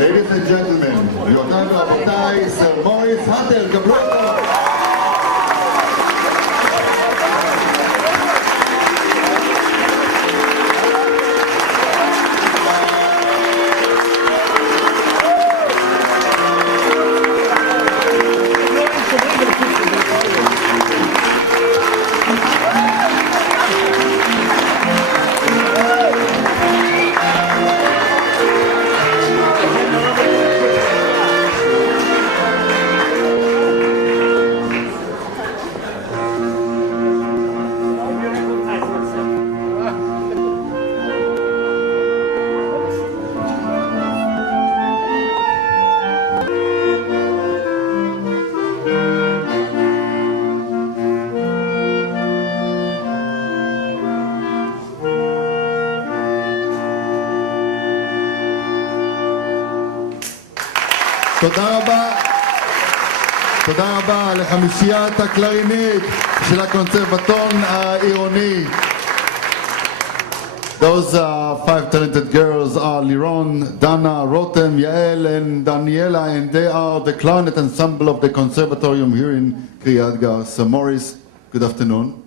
Ladies and gentlemen, גבירותיי ורבותיי, סר מוריס האטר, קבלו אותו. תודה רבה לחמישיית הקלרינית של הקונסרבטוריון העירוני. Those five talented girls are Liron, Dana, Rotem, Yael and Daniela, and they are the clarinet ensemble of the conservatorium here in Kriyat Gar. Sir Morris, good afternoon.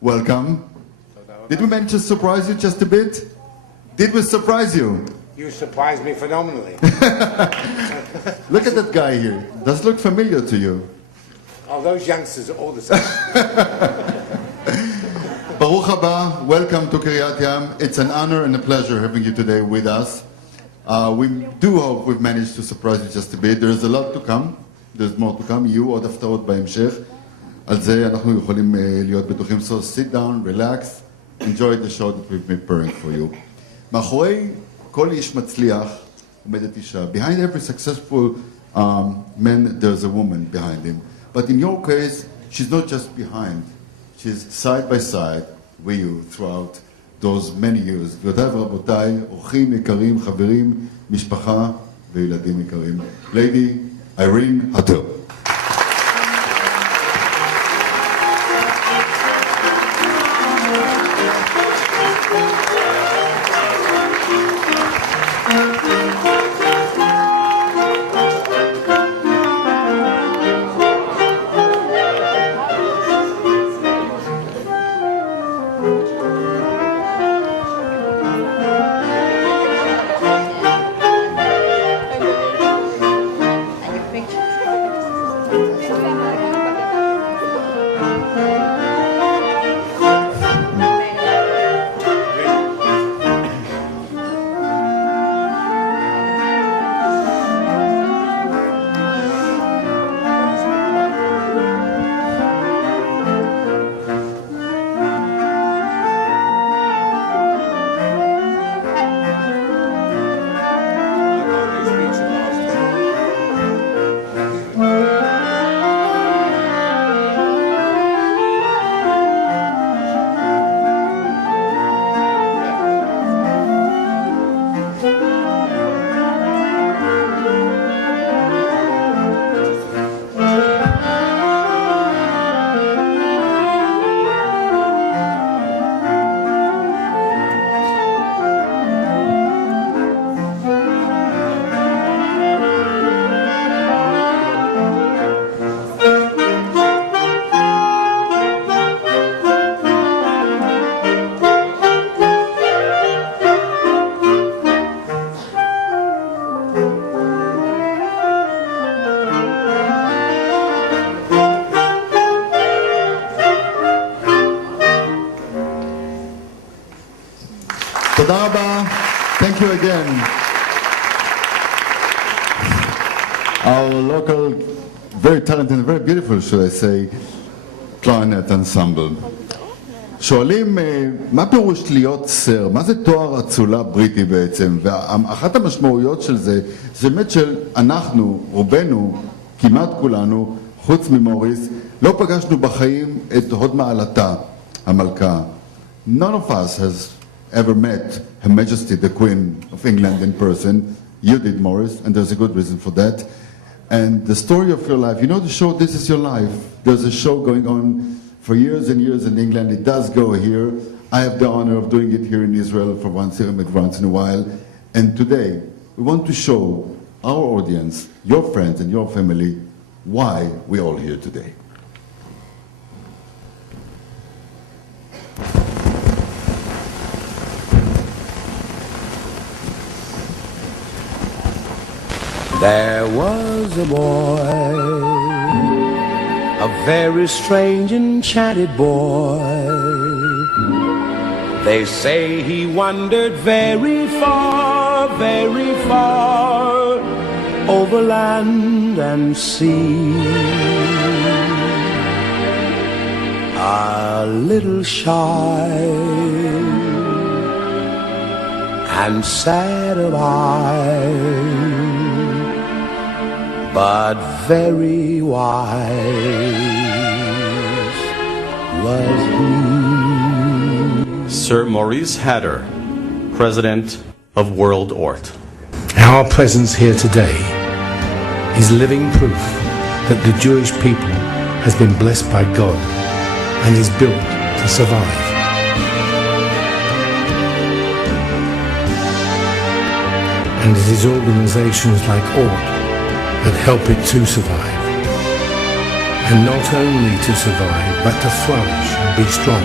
Welcome. Did we manage to surprise you just a bit? Did we surprise you? You surprised me phenomenally. Look at that guy here. Does look familiar to you? Oh, those youngsters are all the same. Baruch haba, welcome to Kiryat Yam. It's an honor and a pleasure having you today with us. We do hope we've managed to surprise you just a bit. There's a lot to come. There's more to come. יהיו עוד הפתעות בהמשך. על זה אנחנו יכולים להיות בטוחים. So sit down, relax, enjoy the show that we've been preparing for you. מאחורי כל איש מצליח עומדת אישה. Behind every successful man, there's a woman behind him. But in your case, she's not just behind. She's side by side with you throughout those many years. גבירותיי ורבותיי, אורחים יקרים, חברים, משפחה וילדים יקרים. Lady Irene Hatter. תודה רבה. Thank you again. Our local, very talented and very beautiful, should I say, clarinet ensemble. שואלים, מה פירוש להיות סר? מה זה תואר אצולה בריטי בעצם? ואחת המשמעויות של זה, זה באמת של אנחנו, רובנו, כמעט כולנו, חוץ ממוריס, לא פגשנו בחיים את הוד מעלתה, המלכה. None of us has ever met Her Majesty the Queen of England in person. You did, Morris, and there's a good reason for that. And the story of your life, you know the show This Is Your Life? There's a show going on for years and years in England. It does go here. I have the honor of doing it here in Israel for once in a while. And today, we want to show our audience, your friends and your family, why we're all here today. There was a boy, a very strange enchanted boy. They say he wandered very far, over land and sea. A little shy and sad of eye, but very wise was he. Sir Maurice Hatter, President of World Ort. Our presence here today is living proof that the Jewish people has been blessed by God and is built to survive. And it is organizations like Ort that help it to survive. And not only to survive, but to flourish and be strong.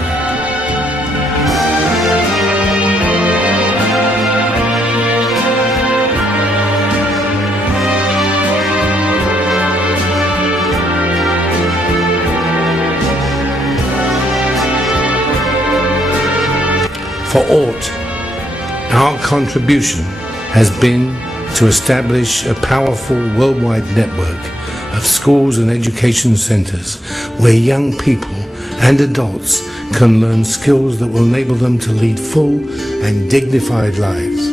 For Ort, our contribution has been to establish a powerful worldwide network of schools and education centers where young people and adults can learn skills that will enable them to lead full and dignified lives.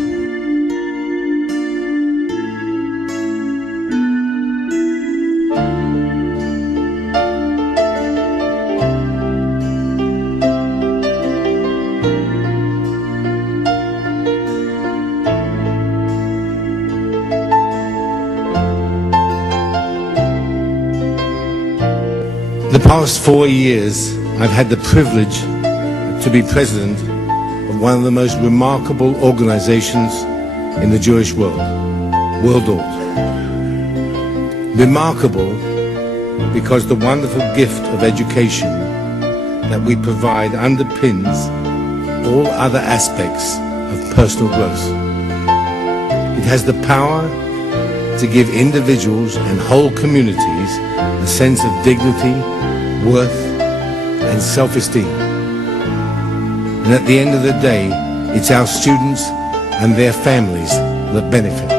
The past 4 years, I've had the privilege to be president of one of the most remarkable organizations in the Jewish world, World Ort. Remarkable because the wonderful gift of education that we provide underpins all other aspects of personal growth. It has the power to give individuals and whole communities a sense of dignity, worth and self-esteem. And at the end of the day, it's our students and their families that benefit.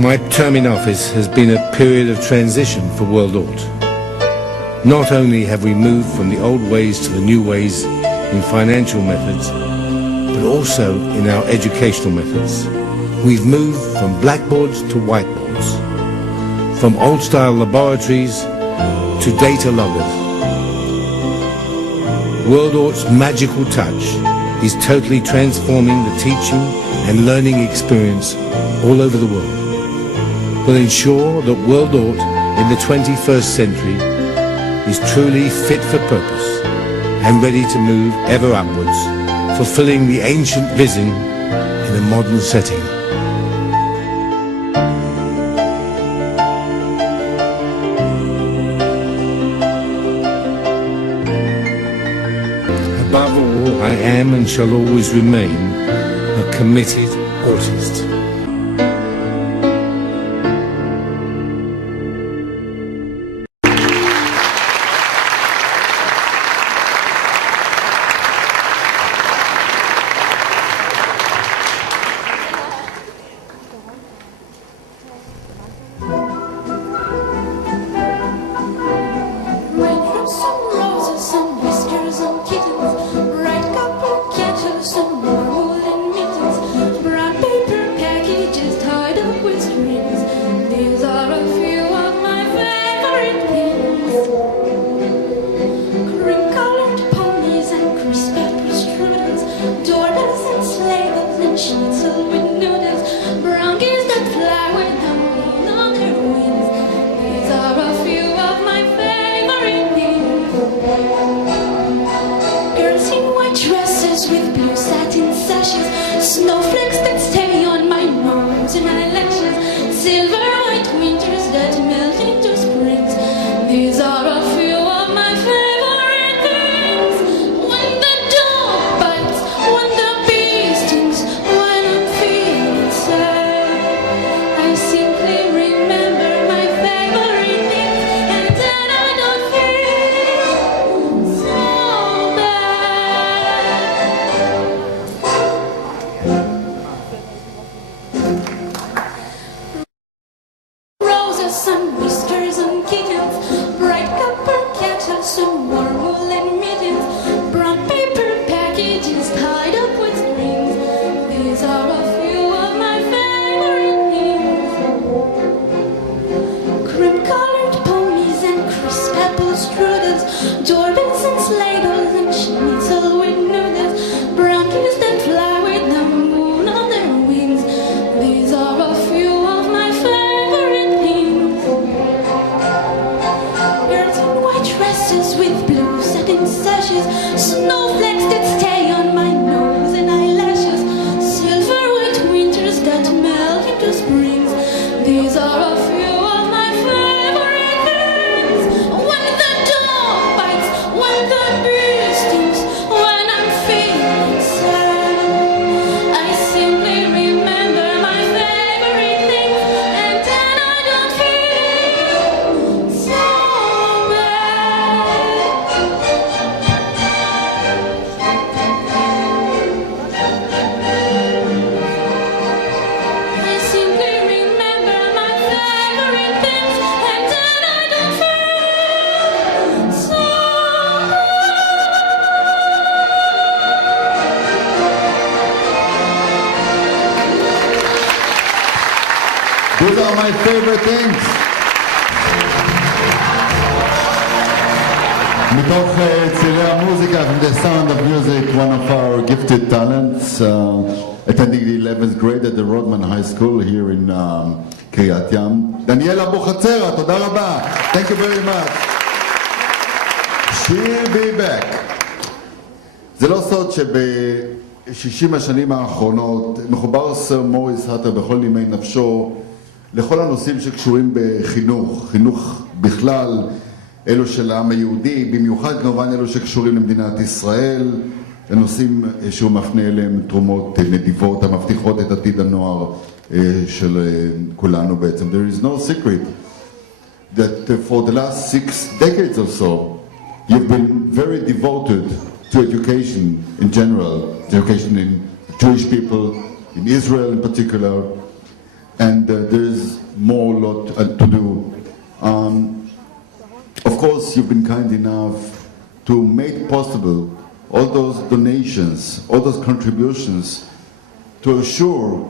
My term in office has been a period of transition for World Ort. Not only have we moved from the old ways to the new ways in financial methods, but also in our educational methods. We've moved from blackboards to whiteboards, from old-style laboratories to data loggers. World Ort's magical touch is totally transforming the teaching and learning experience all over the world. We'll ensure that World Ort in the 21st century is truly fit for purpose and ready to move ever upwards, fulfilling the ancient vision in a modern setting. Above all, I am and shall always remain a committed Ortist. Girls in white dresses with blue satin sashes, snowflakes that These are my favorite things. מתוך צלילי המוזיקה, from the sound of music, one of our gifted talents, attending the 11th grade at the Rodman High School here in קריית ים. דניאל אבוחצירא, תודה רבה. Thank you very much. She'll be back. זה לא סוד שב-60 השנים האחרונות מחובר סר מוריס האטר בכל נימי נפשו לכל הנושאים שקשורים בחינוך, חינוך בכלל, אלו של העם היהודי, במיוחד כמובן אלו שקשורים למדינת ישראל, לנושאים שהוא מפנה אליהם תרומות נדיבות המבטיחות את עתיד הנוער של כולנו בעצם. There is no secret that for the last 6 decades or so you've been very devoted to education in general, education in Jewish people, in Israel in particular, and there's more lot to do. Of course, you've been kind enough to make possible all those donations, all those contributions to assure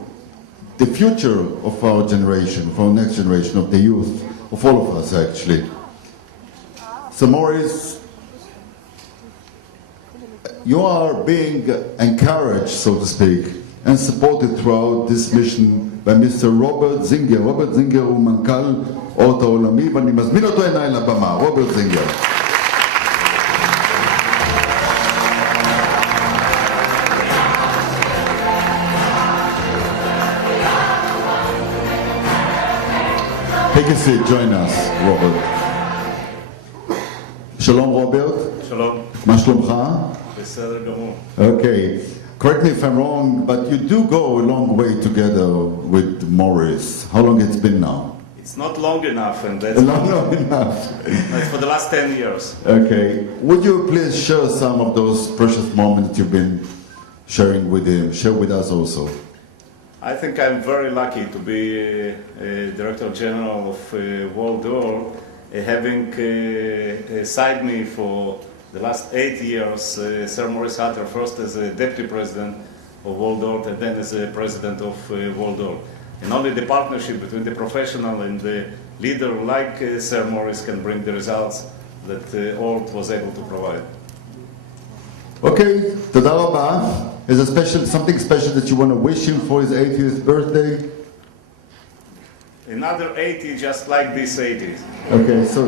the future of our generation, of our next generation, of the youth, of all of us actually. So Morris, you are being encouraged, so to speak, and supported throughout this mission by Mr. Robert Zinger. Robert Zinger הוא מנכ"ל אורט העולמי, ואני מזמין אותו אליי לבמה. רוברט זינגר. Take a seat, join us, Robert. שלום רוברט. שלום. מה שלומך? בסדר גמור. Okay. Correct me if I'm wrong, but you do go a long way together with Morris. How long it's been now? It's not long enough, and that's Long enough. it's for the last 10 years. Okay. Would you please share some of those precious moments you've been sharing with him? Share with us also. I think I'm very lucky to be Director General of World Door, having assigned me for the last 8 years, Sir Morris Hatter, first as a Deputy President of World Door and then as a President of World Door. And only the partnership between the professional and the leader like Sir Morris can bring the results that Ort was able to provide. Okay, תודה רבה. Is there something special that you want to wish him for his 80th birthday? Another 80 just like this 80. Okay, so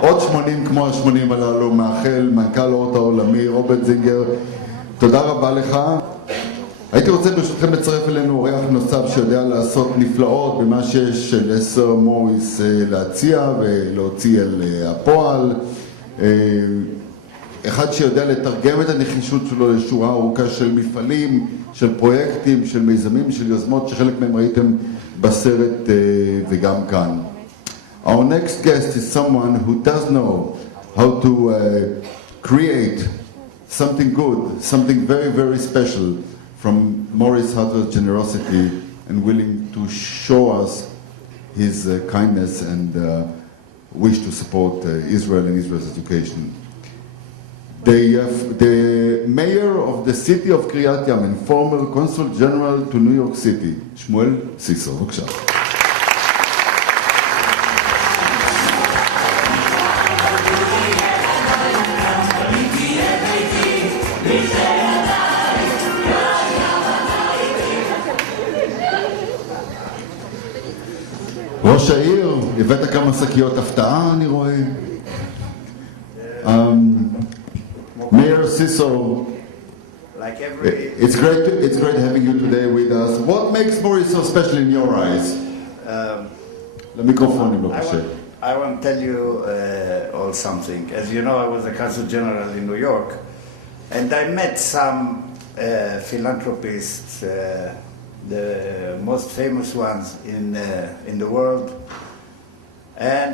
עוד 80 כמו ה-80 הללו, מאחל מנכ"ל אורט העולמי, רוברט זינגר, תודה רבה לך. הייתי רוצה ברשותכם לצרף אלינו אורח נוסף שיודע לעשות נפלאות במה שיש לסר מוריס להציע ולהוציא אל הפועל. אחד שיודע לתרגם את הנחישות שלו לשורה ארוכה של מפעלים, של פרויקטים, של מיזמים, של יוזמות שחלק מהם ראיתם בסרט וגם כאן. Our next guest is someone who does know how to create something good, something very, very special from Morris Hatter's generosity and willing to show us his kindness and wish to support Israel and Israel's education. The mayor of the city of Kiryat Yam and former consul general to New York City, שמואל סיסו, בבקשה. ראש העיר, הבאת כמה שקיות הפתעה, אני רואה. Mayor Siso, like every, it's great having you today with us. What makes Morris so special in your eyes? למיקרופונים, בבקשה. I want to tell you all something. As you know, I was a consul general in New York, and I met some philanthropists, the most famous ones in the world. And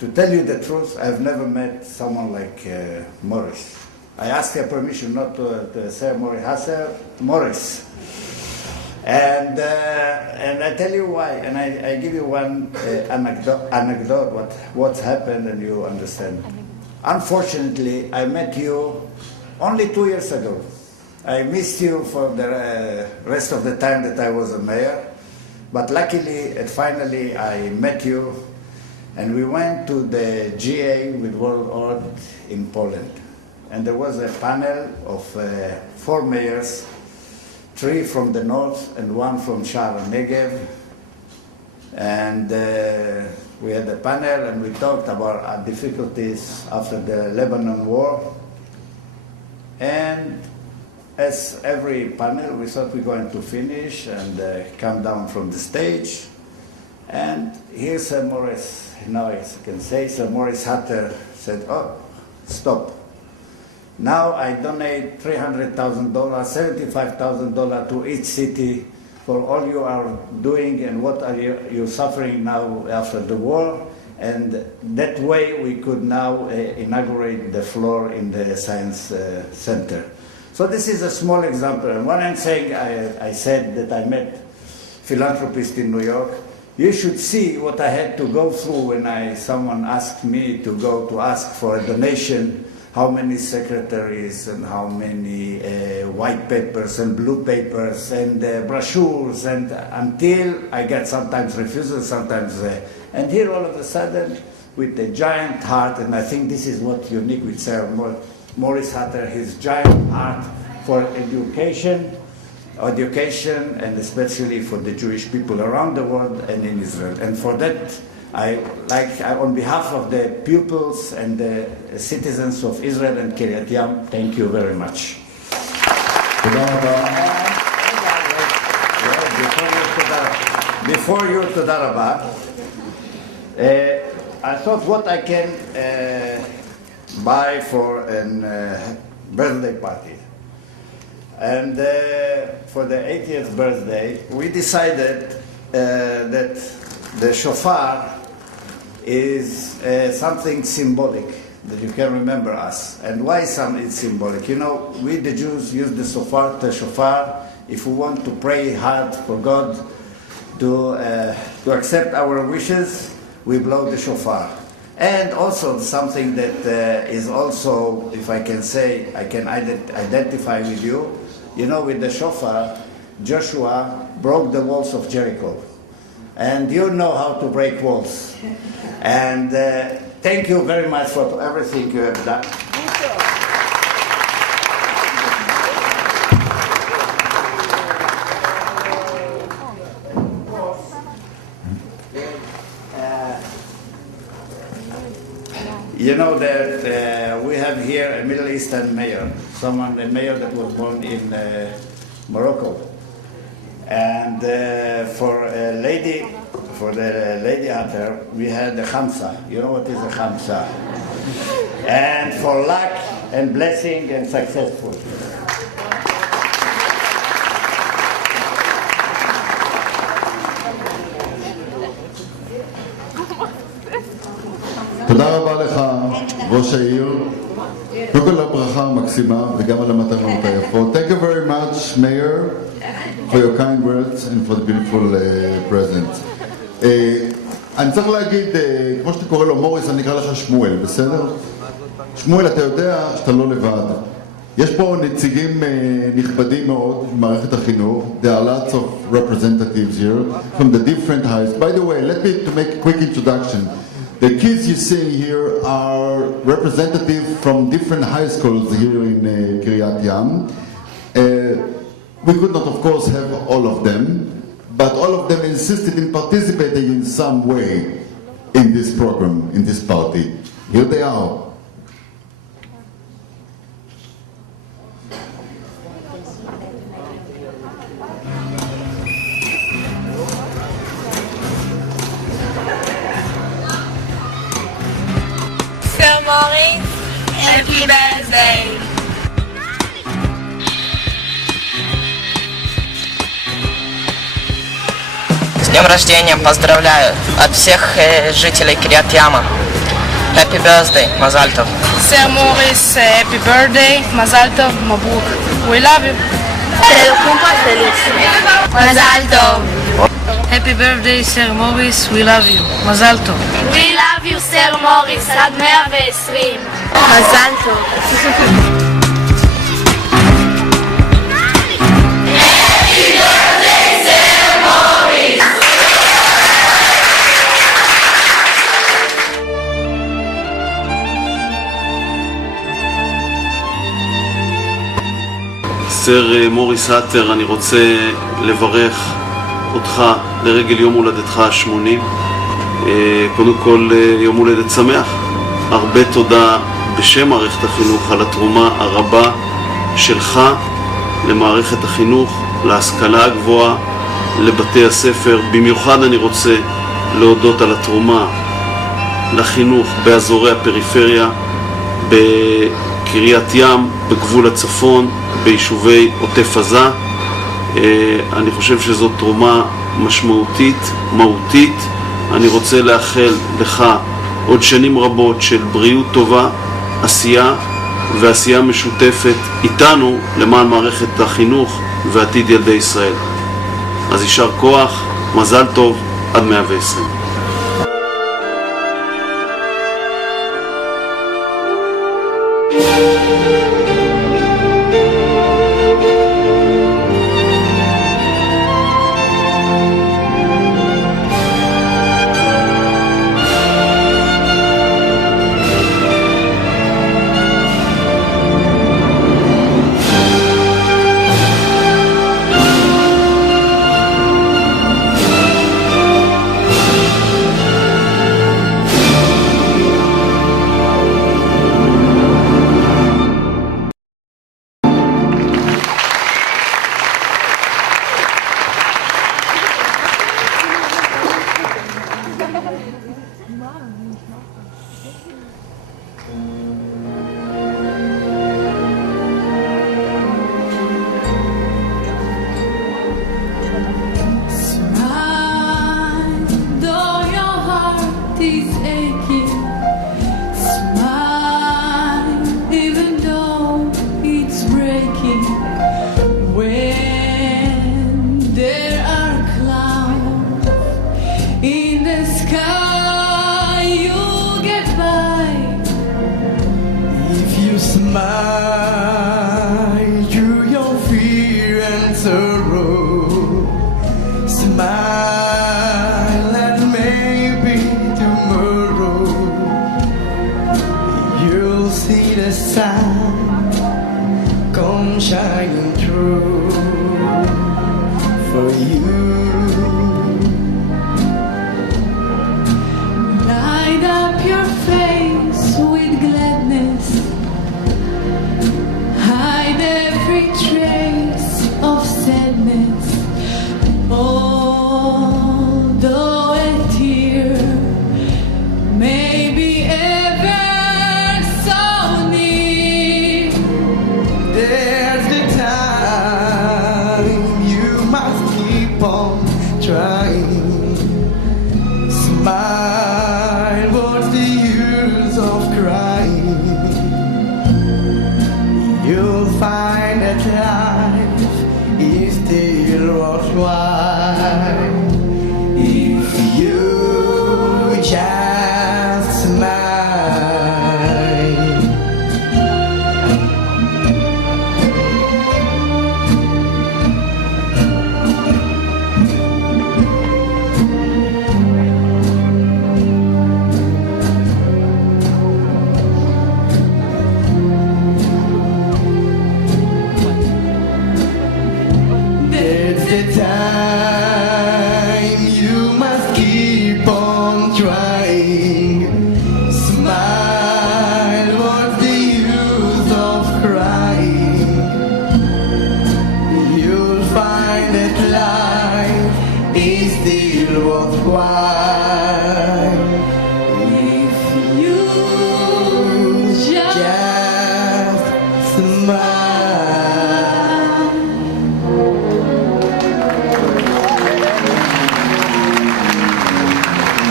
to tell you the truth, I've never met someone like Morris. I asked her permission not to say Morris. And I tell you why, and I give you one anecdote what's happened, and you understand. Unfortunately, I met you only 2 years ago. I missed you for the rest of the time that I was a mayor, But luckily, finally, I met you, and we went to the GA with World Org in Poland. And there was a panel of 4 mayors, 3 from the north and 1 from Sha'ar Negev. And we had a panel and we talked about our difficulties after the Lebanon war. And as every panel, we thought we were going to finish and come down from the stage. And here Sir Maurice, now I can say, Sir Maurice Hatter said, oh, stop. Now I donate $300,000, $75,000 to each city for all you are doing and what are you suffering now after the war. And that way we could now inaugurate the floor in the Science Center. So this is a small example. And when I'm saying, I said that I met philanthropists in New York, you should see what I had to go through when someone asked me to go to ask for a donation, how many secretaries and how many white papers and blue papers and brochures, and until I get sometimes refusals, sometimes, and here all of a sudden with a giant heart, and I think this is what's unique with Sir Maurice Hatter, his giant heart for education, and especially for the Jewish people around the world and in Israel. And for that, on behalf of the pupils and the citizens of Israel and Kiryat Yam, thank you very much. Before you, Toda Rabba, I thought what I can buy for a birthday party. And for the 80th birthday, we decided that the shofar is something symbolic, that you can remember us. And why it's symbolic? You know, we the Jews use the shofar if we want to pray hard for God to accept our wishes, we blow the shofar. And also something that is also, if I can say, I can identify with you, you know, with the shofar, Joshua broke the walls of Jericho. And you know how to break walls. And thank you very much for everything you have done. You know that we have here a Middle Eastern mayor, a mayor that was born in Morocco. And for the lady Hatter, we had the Khamsa. You know what is a Khamsa? And for luck and blessing and successful. תודה רבה לך, ראש העיר. קודם כל הברכה המקסימה וגם על המתנות היפות. Thank you very much, Mayor, for your kind words and for the beautiful present. אני צריך להגיד, כמו שאתה קורא לו מוריס, אני אקרא לך שמואל, בסדר? שמואל, אתה יודע שאתה לא לבד. יש פה נציגים נכבדים מאוד במערכת החינוך. There are lots of representatives here from the different heights. By the way, let me to make a quick introduction. The kids you see here are representatives from different high schools here in Kiryat Yam. We could not, of course, have all of them, but all of them insisted in participating in some way in this program, in this party. Here they are. Sir Maurice, happy birthday! С днем рождения поздравляю от всех жителей Кирьят-Яма. Happy birthday, Mazal Tov. Sir Maurice, happy birthday, Mazal Tov, Mabruk. We love you. Mazal Tov. Happy birthday, Sir Maurice, we love you. Mazal Tov. We love you, Sir Maurice, עד 120. Mazal Tov. Happy birthday, Sir Maurice. סר מוריס האטר, אני רוצה לברך אותך לרגל יום הולדתך ה-80. קודם כל יום הולדת שמח. הרבה תודה בשם מערכת החינוך על התרומה הרבה שלך למערכת החינוך, להשכלה הגבוהה, לבתי הספר. במיוחד אני רוצה להודות על התרומה לחינוך באזורי הפריפריה, בקריית ים, בגבול הצפון, ביישובי עוטף עזה. אני חושב שזאת תרומה משמעותית, מהותית. אני רוצה לאחל לך עוד שנים רבות של בריאות טובה, עשייה ועשייה משותפת איתנו למען מערכת החינוך ועתיד ילדי ישראל. אז יישר כוח, מזל טוב, עד 120.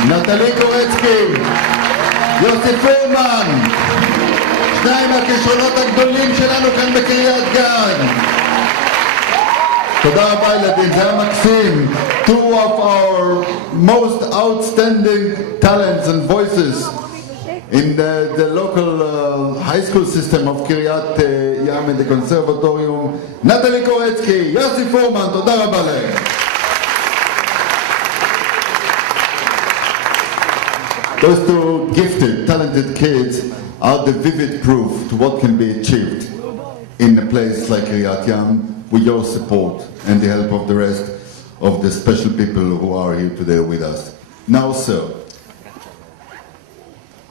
נטלי קורצקי, יוסי פורמן, שניים מהכישרונות הגדולים שלנו כאן בקריית גן. תודה רבה ילדים, זה היה מקסים. Two of our most outstanding talents and voices in the local high school system of קריית ים in the conservatorium. נטלי קורצקי, יוסי פורמן, תודה רבה להם. Those two gifted, talented kids are the vivid proof to what can be achieved. in a place like Kiryat Yam with your support and the help of the rest of the special people who are here today with us. Now, sir,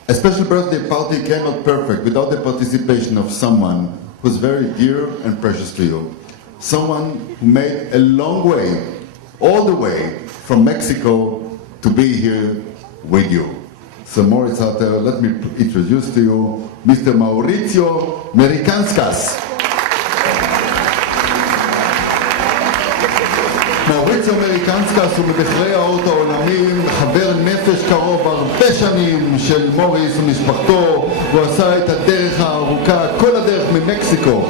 a special birthday party cannot perfect without the participation of someone who's very dear and precious to you. Someone who made a long way, all the way from Mexico to be here with you. So Moritz Hatter, let me introduce to you Mr. Maurizio Merikanskas. מאוריציו אמריקנסקס הוא מבחרי האות העולמים, חבר נפש קרוב הרבה שנים של מוריס ומשפחתו. הוא עשה את הדרך הארוכה, כל הדרך ממקסיקו,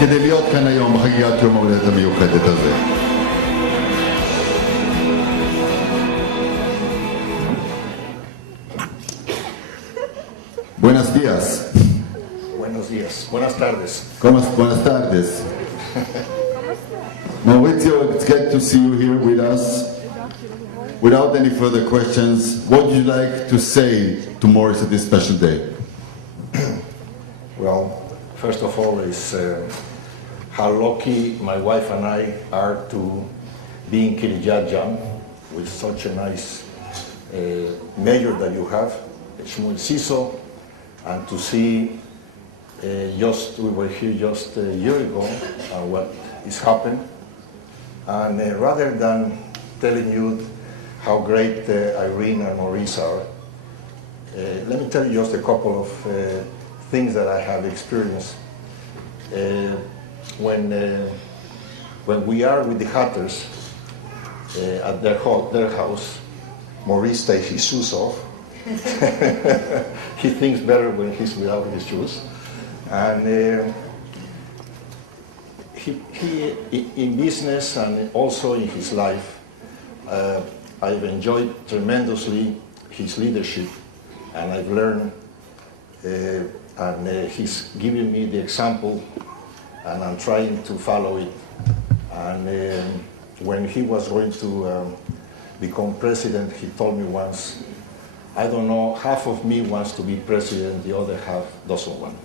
כדי להיות כאן היום בחגיגת יום ההולדת המיוחדת הזה. Buenos días. Buenos días. Buenas tardes. Buenas tardes. Maurizio, it's great to see you here with us. Without any further questions, what would you like to say to Morris at this special day? Well, first of all is how lucky my wife and I are to be in Kiryat Yam with such a nice mayor that you have, Shmuel Siso, and to see we were here just a year ago and what is happened. And rather than telling you how great Irene and Maurice are, let me tell you just a couple of things that I have experienced. When we are with the Hatters at their house, Maurice takes his shoes off. He thinks better when he's without his shoes. And he in business and also in his life, I've enjoyed tremendously his leadership, and I've learned, and he's given me the example, and I'm trying to follow it. And when he was going to become president, he told me once, I don't know, half of me wants to be president, the other half doesn't want.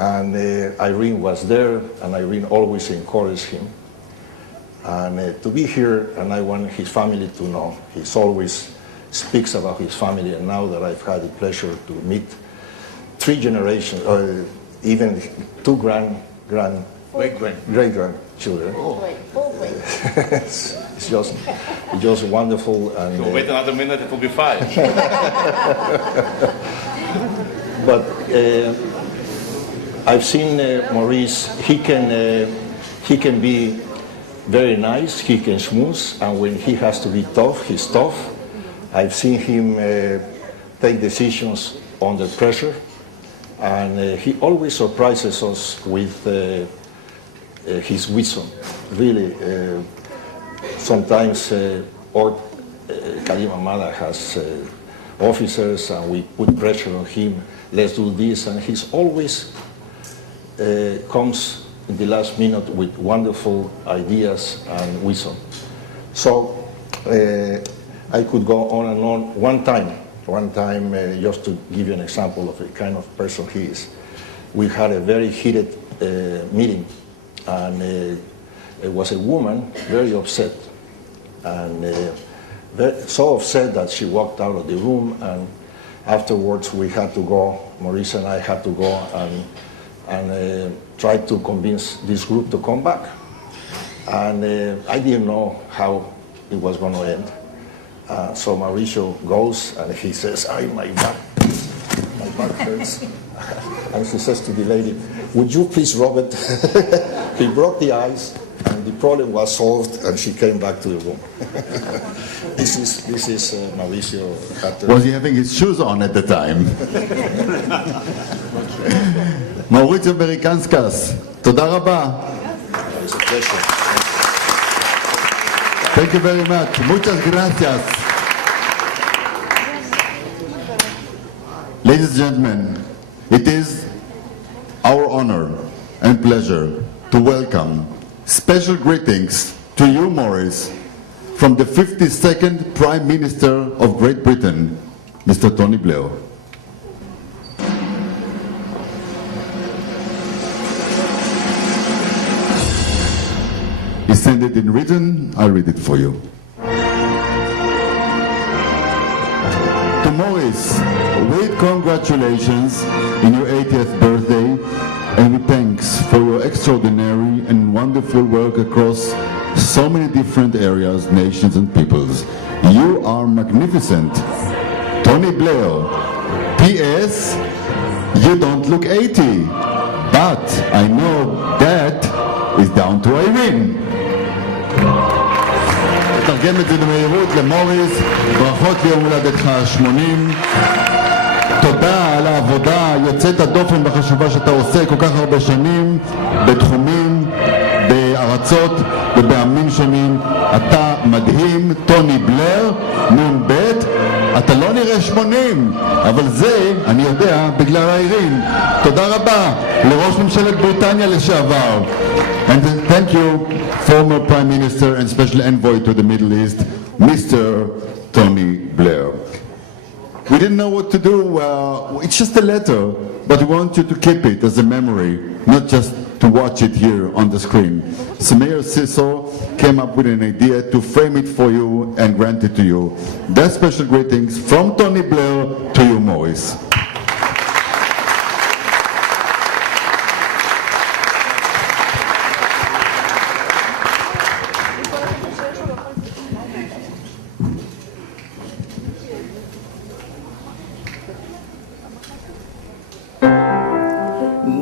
And Irene was there, and Irene always encouraged him. And to be here, and I want his family to know, he always speaks about his family, and now that I've had the pleasure to meet 3 generations, or even 2 great-grandchildren. It's just wonderful. And So wait another minute, it will be 5. But I've seen Maurice. He can be very nice. He can schmooze, and when he has to be tough, he's tough. I've seen him take decisions under pressure, and he always surprises us with his wisdom. Really, sometimes Karim Amada has officers, and we put pressure on him. Let's do this, and he's always comes in the last minute with wonderful ideas and wisdom. So I could go on and on. One time, just to give you an example of the kind of person he is, we had a very heated meeting, and it was a woman very upset, and so upset that she walked out of the room, and afterwards we had to go, Maurice and I had to go and try to convince this group to come back. And I didn't know how it was going to end. So Mauricio goes and he says, my back hurts. And he says to the lady, would you please rub it? He broke the ice, and the problem was solved, and she came back to the room. This is Mauricio Hatter. Was he having his shoes on at the time? Maurizio Merikanskas, תודה רבה. It's a pleasure. Thank you very much. Muchas gracias. Ladies and gentlemen, it is our honor and pleasure to welcome special greetings to you, Morris, from the 52nd Prime Minister of Great Britain, Mr. Tony Blair. He sent it in written. I'll read it for you. To Maurice, with congratulations in your 80th birthday, and with thanks for your extraordinary and wonderful work across so many different areas, nations and peoples. You are magnificent. Tony Blair. P.S. You don't look 80, but I know that is down to Irene. תרגם את זה במהירות למוריס, ברכות ליום הולדתך ה-80. תודה על העבודה יוצאת הדופן והחשובה שאתה עושה כל כך הרבה שנים בתחומים, בארצות ובעמים שונים. אתה מדהים, טוני בלר, נון בית. אתה לא נראה 80, אבל זה, אני יודע, בגלל האירים. תודה רבה לראש ממשלת בריטניה לשעבר. And thank you, former Prime Minister and Special Envoy to the Middle East, Mr. Tony Blair. We didn't know what to do. It's just a letter, but we want you to keep it as a memory, not just to watch it here on the screen. So Mayor Siso came up with an idea to frame it for you and grant it to you. That's special greetings from Tony Blair to you, Maurice.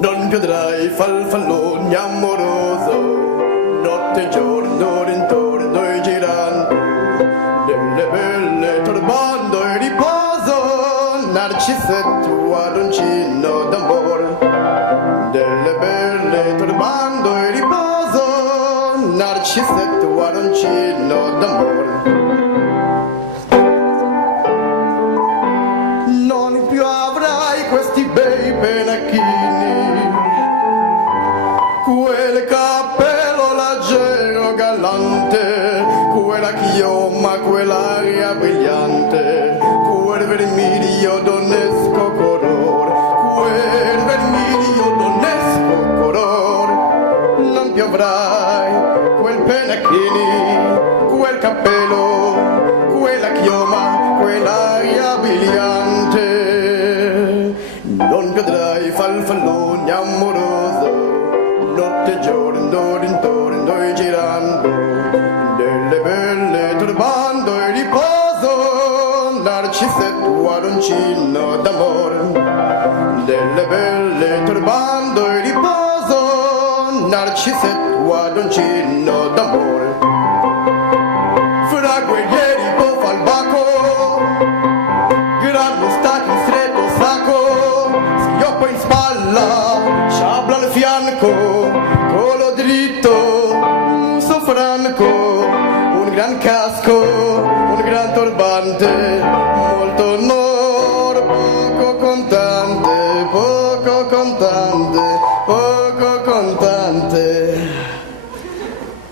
Non vedrai falfalloni amoroso, notte e giorno rintorno e girando, delle belle turbando e riposo, narcisetto adoncino d'amore, delle belle turbando e riposo, narcisetto adoncino d'amore. Non più avrai questi bei penachini, quel cappello leggero galante, quella chioma, quell'aria brillante, quel vermiglio donnesco color, quel vermiglio donnesco color. Non più avrai quel penachini, quel cappello, quella chioma, quell'aria brillante. Non vedrai falfalloni amoroso, notte e giorno rintorno e girando, delle belle turbando e riposo, narcisetto adoncino d'amore, delle belle turbando e riposo, narcisetto adoncino d'amore. Fra guerrieri pofa al baco, grano stacchi stretto sacco, schioppo in spalla, sciabla al fianco, collo dritto, muso franco, un gran casco, un gran turbante, molto onor, poco contante, poco contante, poco contante.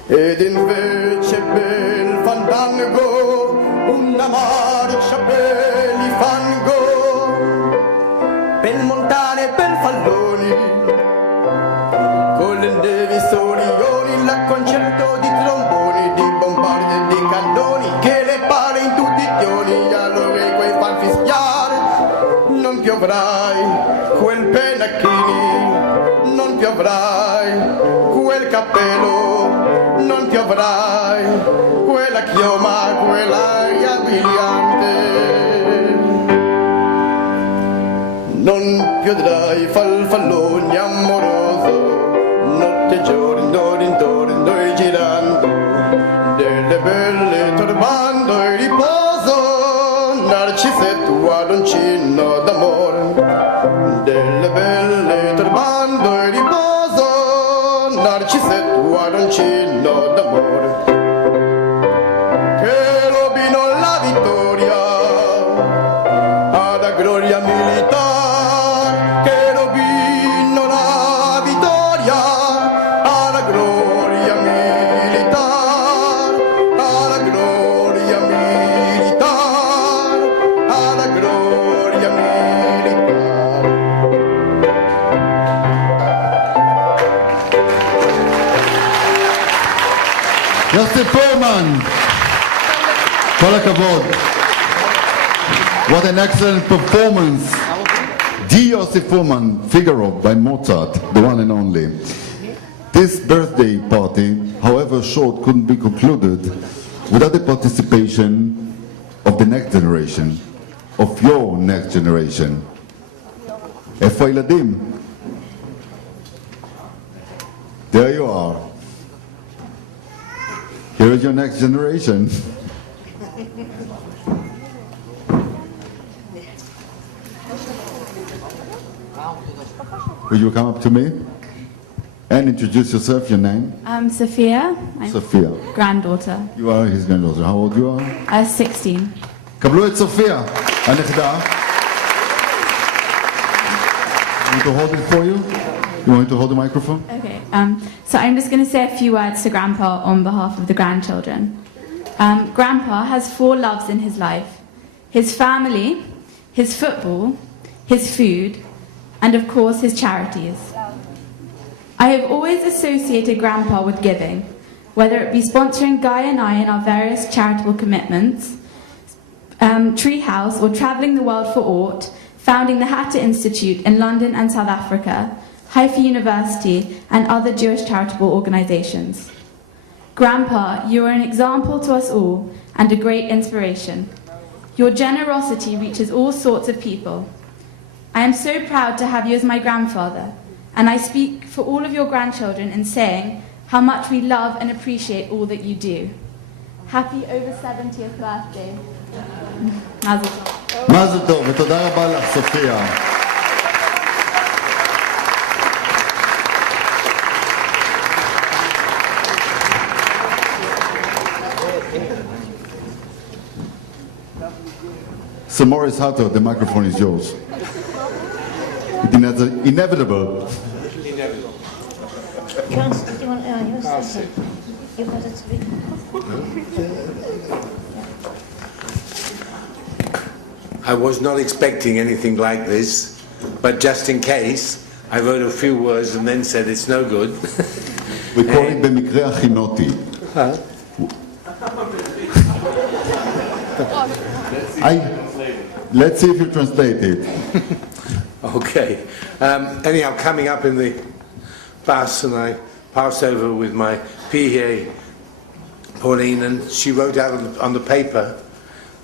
Ed invece bel fandango, una marcia per il fango, per montane e per falloni, con le nevi solioni, la concerto di tromboni, di bombardi e di cannoni, che le pare in tutti i tioni, allora quei fan fischiare. Non piovrai quel penachini, non piovrai quel cappello, non piovrai quella chioma, quell'aria brillante. Non piovrai falfalloni amoroso, notte e giorno rintorno e girando, delle belle turbando e riposo, narcisetto adoncino d'amore, delle belle turbando e riposo, narcisetto adoncino d'amore. Che robino la vittoria alla gloria militare, che robino la vittoria alla gloria militare, alla gloria militare, alla gloria militare. יוסי פורמן! כל הכבוד. What an excellent performance. Die Yossi Fuhrmann, Figaro by Mozart, the one and only. This birthday party, however short, couldn't be concluded without the participation of the next generation, of your next generation. איפה הילדים? There you are. Here is your next generation. Will you come up to me and introduce yourself, your name? I'm Sophia. I'm Sophia. Granddaughter. You are his granddaughter. How old you are? 16. קבלו את סופיה, הנכדה. You want to hold it for you? You want me to hold the microphone? Okay. So I'm just going to say a few words to Grandpa on behalf of the grandchildren. Grandpa has 4 loves in his life: his family, his football, his food, and of course his charities. I have always associated Grandpa with giving, whether it be sponsoring Guy and I in our various charitable commitments, Treehouse, or travelling the world for Ort, founding the Hatter Institute in London and South Africa, Haifa University, and other Jewish charitable organisations. Grandpa, you are an example to us all and a great inspiration. Your generosity reaches all sorts of people. I am so proud to have you as my grandfather, and I speak for all of your grandchildren in saying how much we love and appreciate all that you do. Happy over 70th birthday. Mazel tov. מזל טוב, ותודה רבה לך, סופיה. So Morris Hatter, the microphone is yours. Inevitable. I was not expecting anything like this, but just in case, I wrote a few words and then said it's no good. We call it במקרה הכינותי. Let's see if you translate it. Okay. Anyhow, coming up in the bus, and I passed over with my PA, Pauline, and she wrote out on the paper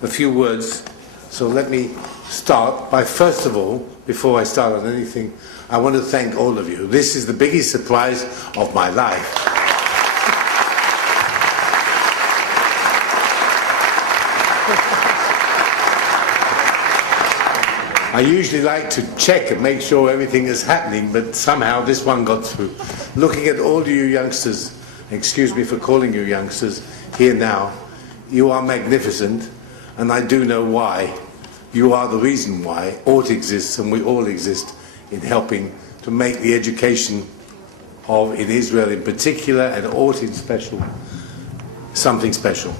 a few words. So let me start by, first of all, before I start on anything, I want to thank all of you. This is the biggest surprise of my life. I usually like to check and make sure everything is happening, but somehow this one got through. Looking at all you youngsters, excuse me for calling you youngsters, here now, you are magnificent, and I do know why. You are the reason why Ort exists, and we all exist in helping to make the education of, in Israel in particular, and Ort in special, something special.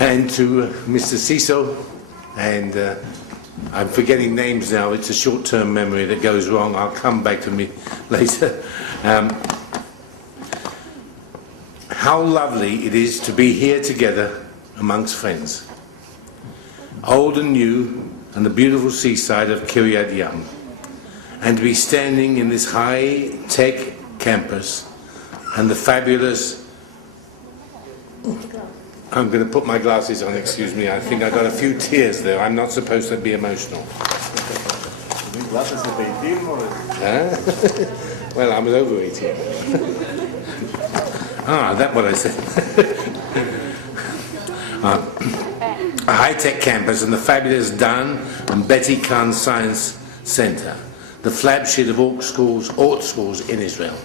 And to Mr. Ciso, and I'm forgetting names now, it's a short-term memory that goes wrong, I'll come back to me later. How lovely it is to be here together amongst friends, old and new, on the beautiful seaside of Kiryat Yam, and to be standing in this high-tech campus and the fabulous... I'm going to put my glasses on, excuse me, I think I got a few tears there, I'm not supposed to be emotional. Well, I'm over 18. That's what I said. A high-tech campus and the fabulous Dan and Betty Kahn Science Center, the flagship of Ort schools in Israel.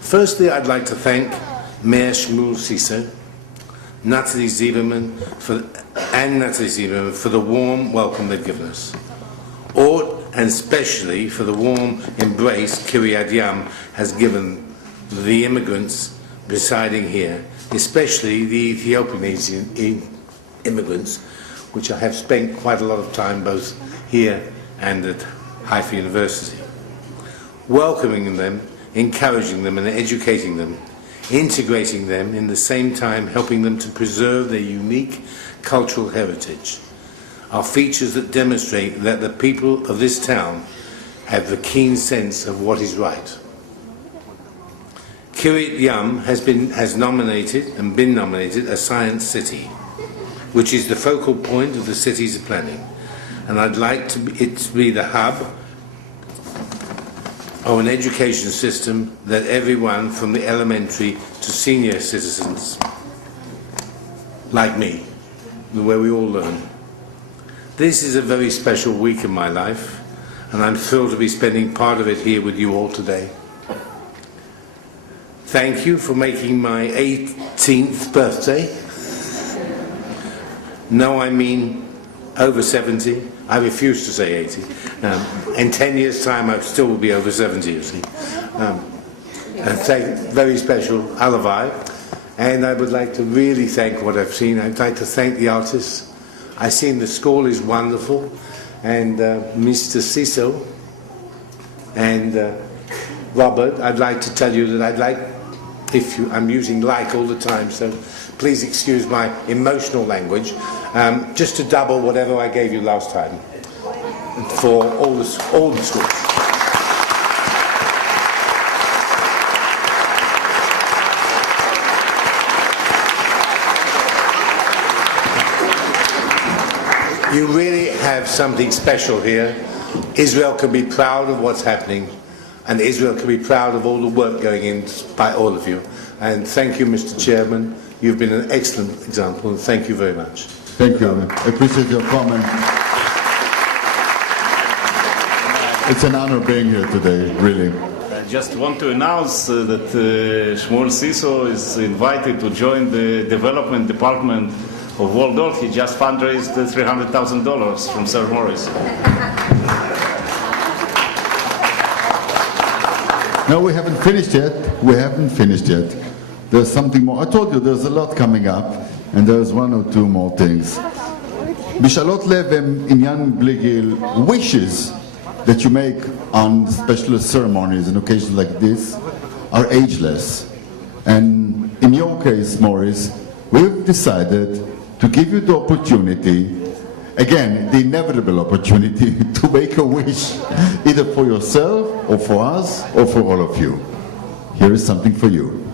Firstly, I'd like to thank Mayor Shmuel Ciso, Natalie Zieberman for the warm welcome they've given us. Ort, and especially for the warm embrace Kiryat Yam has given the immigrants residing here, especially the Ethiopian immigrants, which I have spent quite a lot of time both here and at Haifa University. Welcoming them, encouraging them and educating them integrating them in the same time helping them to preserve their unique cultural heritage, are features that demonstrate that the people of this town have the keen sense of what is right. Kiryat Yam has been nominated a science city, which is the focal point of the city's planning, and I'd like it to be the hub of an education system that everyone from the elementary to senior citizens, like me, where we all learn. This is a very special week in my life, and I'm thrilled to be spending part of it here with you all today. Thank you for making my 18th birthday. No, I mean over 70. I refuse to say 80. In 10 years' time, I still will be over 70, you see. And very special, Alavai. And I would like to really thank what I've seen. I'd like to thank the artists. I've seen the school is wonderful. And Mr. Ciso and Robert, I'd like to tell you that I'm using like all the time, so please excuse my emotional language, just to double whatever I gave you last time for all the schools. You really have something special here. Israel can be proud of what's happening, and Israel can be proud of all the work going in by all of you. And thank you, Mr. Chairman. You've been an excellent example, and thank you very much. Thank you. I appreciate your comment. It's an honor being here today, really. I just want to announce that Shmuel Ciso is invited to join the development department of Waldorf. He just fundraised $300,000 from Sir Morris. No, we haven't finished yet. We haven't finished yet. There's something more. I told you there's a lot coming up, and there's one or two more things. משאלות לב הם עניין בלי גיל. Wishes that you make on special ceremonies and occasions like this are ageless. And in your case, Morris, we've decided to give you the opportunity, again, the inevitable opportunity, to make a wish, either for yourself, or for us, or for all of you. Here is something for you.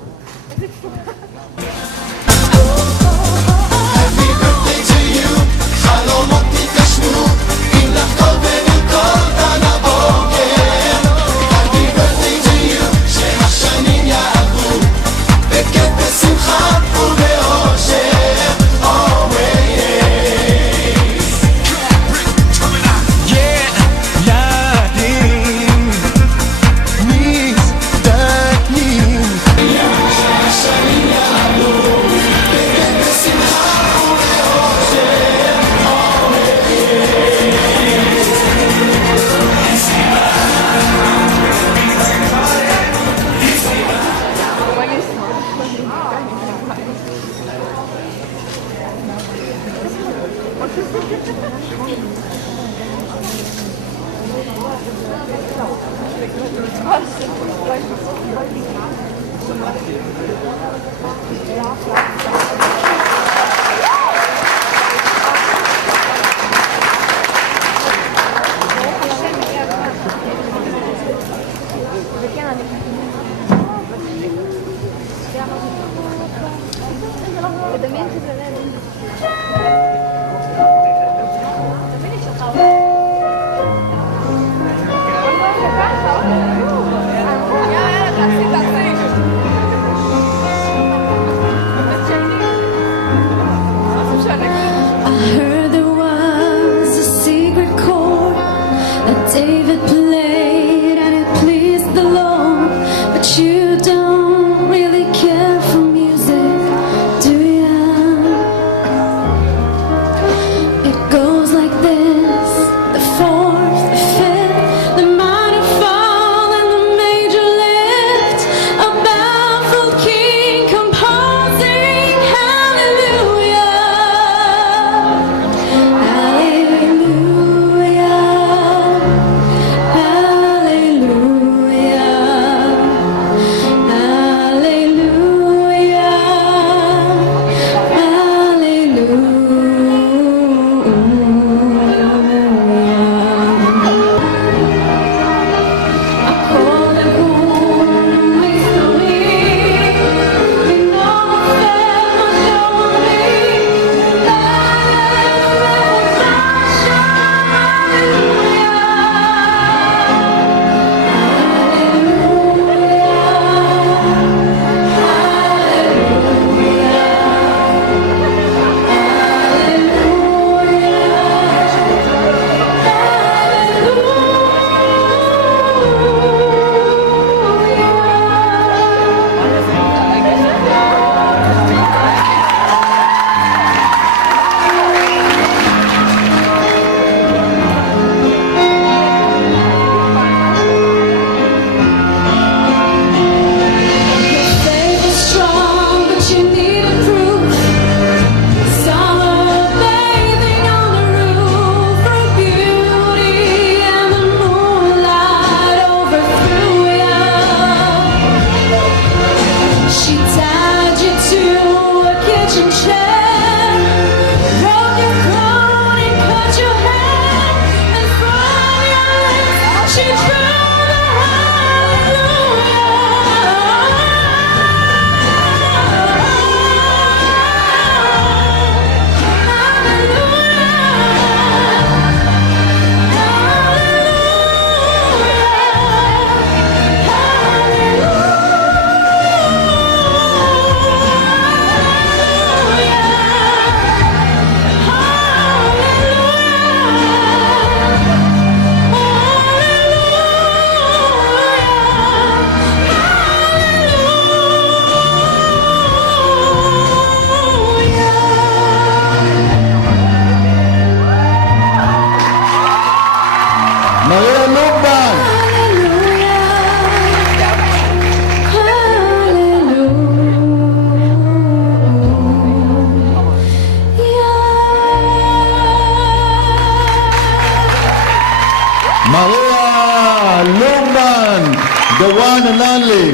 one and only.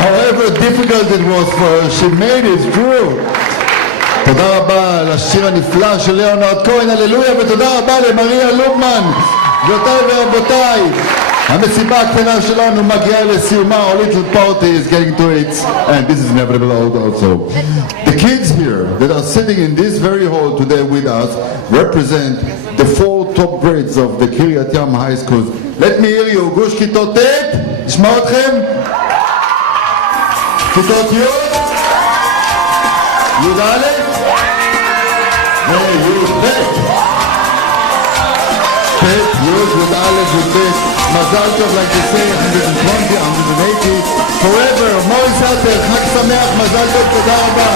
However difficult it was for her, she made it through. תודה רבה לשיר הנפלא של ליאונרד כהן, הללויה, ותודה רבה למריה לובמן. גבירותיי ורבותיי, המסיבה הקטנה שלנו מגיעה לסיומה. Our little party is getting to it, and this is inevitable also. The kids here that are sitting in this very hall today with us represent the 4 top grades of the Kiryat Yam High Schools. Let me hear you. גוש כיתות ט', נשמע אתכם? כיתות י', י"א וי"ב. ט', י', י"א וי"ב. מזל טוב, like to say, 120, 180, forever. מוריס הטר, חג שמח, מזל טוב, תודה רבה.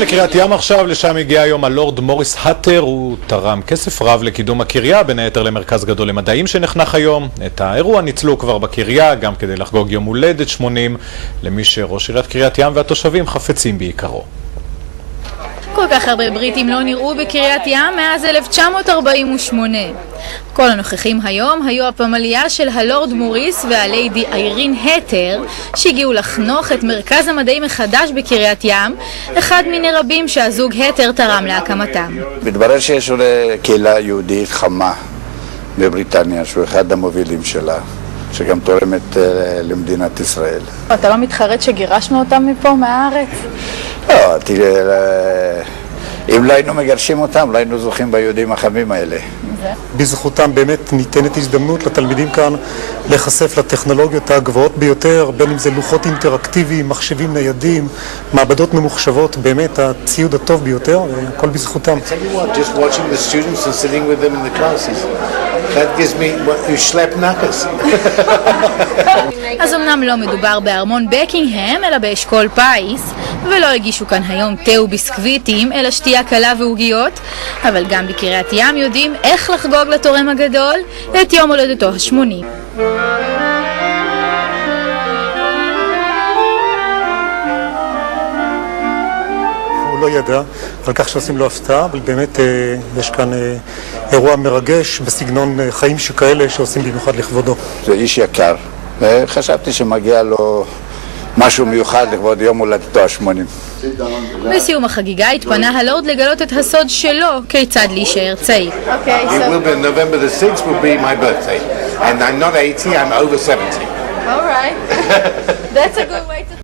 לקריית ים עכשיו, לשם הגיע היום הלורד מוריס הטר. הוא תרם כסף רב לקידום הקריה, בין היתר למרכז גדול למדעים שנחנך היום. את האירוע ניצלו כבר בקריה, גם כדי לחגוג יום הולדת 80, למי שראש עיריית קריית ים והתושבים חפצים בעיקרו. כל כך הרבה בריטים לא נראו בקריית ים מאז 1948. כל הנוכחים היום היו הפמליה של הלורד מוריס והליידי איירין הטר, שהגיעו לחנוך את מרכז המדעים מחדש בקריית ים, אחד מיני רבים שהזוג הטר תרם להקמתם. מתברר שיש קהילה יהודית חמה בבריטניה, שהוא אחד המובילים שלה, שגם תורמת למדינת ישראל. אתה לא מתחרט שגירשנו אותם מפה, מהארץ? לא, תראה, אם לא היינו מגרשים אותם, לא היינו זוכים ביהודים החמים האלה. בזכותם באמת ניתנת הזדמנות לתלמידים כאן להיחשף לטכנולוגיות הגבוהות ביותר, בין אם זה לוחות אינטראקטיביים, מחשבים ניידים, מעבדות ממוחשבות, באמת הציוד הטוב ביותר, והכל בזכותם. אז אמנם לא מדובר בארמון בקינגהם, אלא באשכול פייס, ולא הגישו כאן היום תה וביסקוויטים, אלא שתייה קלה ועוגיות, אבל גם בקריית ים יודעים איך לחגוג לתורם הגדול את יום הולדתו ה-80. הוא לא ידע על כך שעושים לו הפתעה, אבל באמת יש כאן אירוע מרגש בסגנון חיים שכאלה שעושים במיוחד לכבודו. זה איש יקר, וחשבתי שמגיע לו משהו מיוחד לכבוד יום הולדתו ה-80. בסיום החגיגה התפנה הלורד לגלות את הסוד שלו כיצד להישאר צעיר. It will be November the 6th will be my birthday. And I'm not 80, I'm over 70. All right. That's a good way to